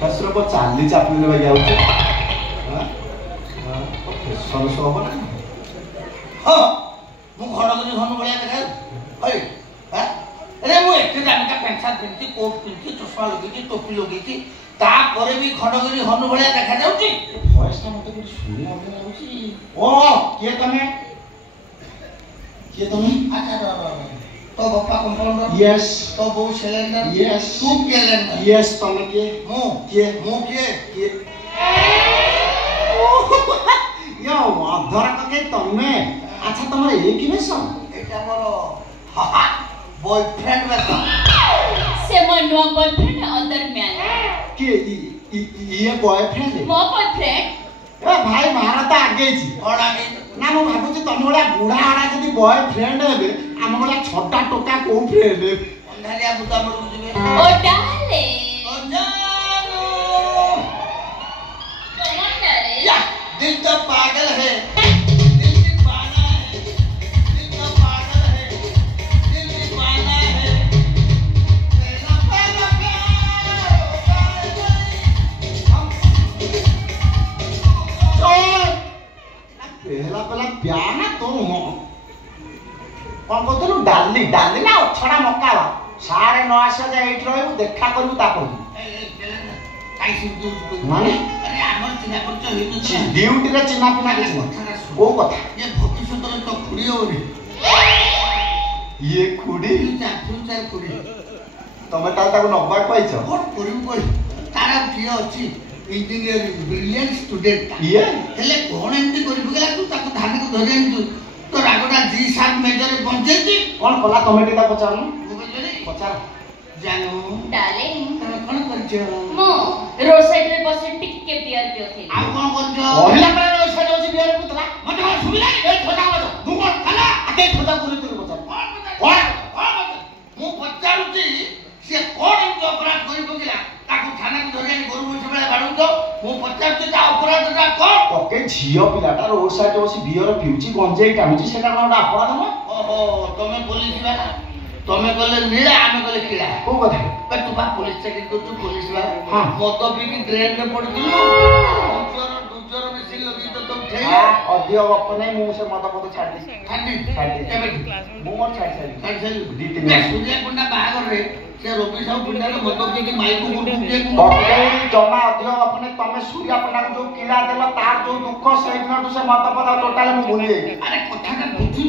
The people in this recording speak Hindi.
ଫେସର କ ଚାଲି ଚାପି ଦେବା ଯାଉଛି ଫେସର ସହ ନା ହଁ ମୁଁ ଘଡ଼ଘଡ଼ି ଘନ ଭଳିଆ ଦେଖା ହଇ ଆରେ ମୁଁ ଏତେ ଦାମିକା ପ୍ୟାଣ୍ଟ ସାର୍ଟ ପିନ୍ଧିଛି କୋଟ୍ ପିନ୍ଧିଛି ଚଷମା ଲଗେଇଛି ଟୋପି ଲଗେଇଛି ତାପରେ ବି ଘଡ଼ଘଡ଼ି ଘନ ଭଳିଆ ଦେଖାଯାଉଛି ଭଏସଟା ମତେ କିଛି ଶୁଣିଲା ଭଳିଆ ଲାଗୁଛି ଓ କିଏ ତମେ तो बापा कंपाउंडर यस तो वो सिलेंडर यस तू कैलेंडर यस तमे के मु के यो अधर के तमे अच्छा तमरे ए कि बेस एटा मोर बॉयफ्रेंड बेस से more no boyfriend other man के ये बॉयफ्रेंड मो बॉयफ्रेंड ए भाई भारत आगे छी और आगे ना मो भाबुची तम बडा बुढा आडा जदी बॉयफ्रेंड हेबे हम बडा छोटा टोका को फ्रेंड हे अंधारिया बुता मर बुझबे ओ डाले ओ जानो कौन डाले या दिल तो पागल है दिल दीवाना है दिल तो पागल है दिल दीवाना है पहला पहला प्यार हम पहला पहला प्यार ना तो कौन कहतलु डाली डाली ना छड़ा मक्का सारे न आसे जे एठ रहू देखा करू ता कहू काई सिद्धू माने अरे हमर चिना परिचय हेतु ड्यूटी रे चिन्हा पिना किछ को कथा ये भविष्यत रे तो खुड़ी होरी ये खुडी फ्यूचर खुड़ी तमे ताको नबा कहैछ कोन करू कोई तारा किए अछि इंजीनियरिंग ब्रिलियंट स्टूडेंट ये हेले कोन एंती करिब गेला तू ताको धान को धरि आनी तो रागोटा जी सात मेजर पहुंचेची कौन कला कमेटी ता पचारनु वो बोलले पचार जानो डार्लिंग तमे कोन करछो मो रोड साइड रे बसे टिके बियर पियोथि आ कोन करछो पहिला पर रोज खाली होची बियर पुतला मते कोन सुबिला ए ठोटा मत मु कोन खाला आके ठोटा पुरी तुरी पचार कोन मु पचारुची से कोन एंती अपराध करिब गेला ताको थाना को धरि आनी गोरु मुछ बेला बाडू तो मु पचारुची ता अपराधटा कोन ओके झियो पिलाटा रोड साइड होची बियर पिउची गंजेई टाणुची सेटा कोनटा अपराध न ओहो तमे पुलिस वाला तमे गले नीला आमे गले किला को कथा पे तू बा पुलिस चाकरी को तू पुलिस वाला हां मत पी की ट्रेन में पड़ दिलु दूसर मिसिल लगी तो तुम ठेई अधिक अपने मुंह से मत पद छाड़ दी ठाडी छाड़ दी केबे मु मोर छाड़ छाड़ दी दी 2 3 सूर्या कुंडा बाहागर रे से रोबी साहब कुंडा रे मत पी की माइक को मुंडे जमा अधिक अपने तमे सूर्या पना जो किला देला तार जो दुख से दिन से मत पद टोटल मु भूली अरे कथा का बुझी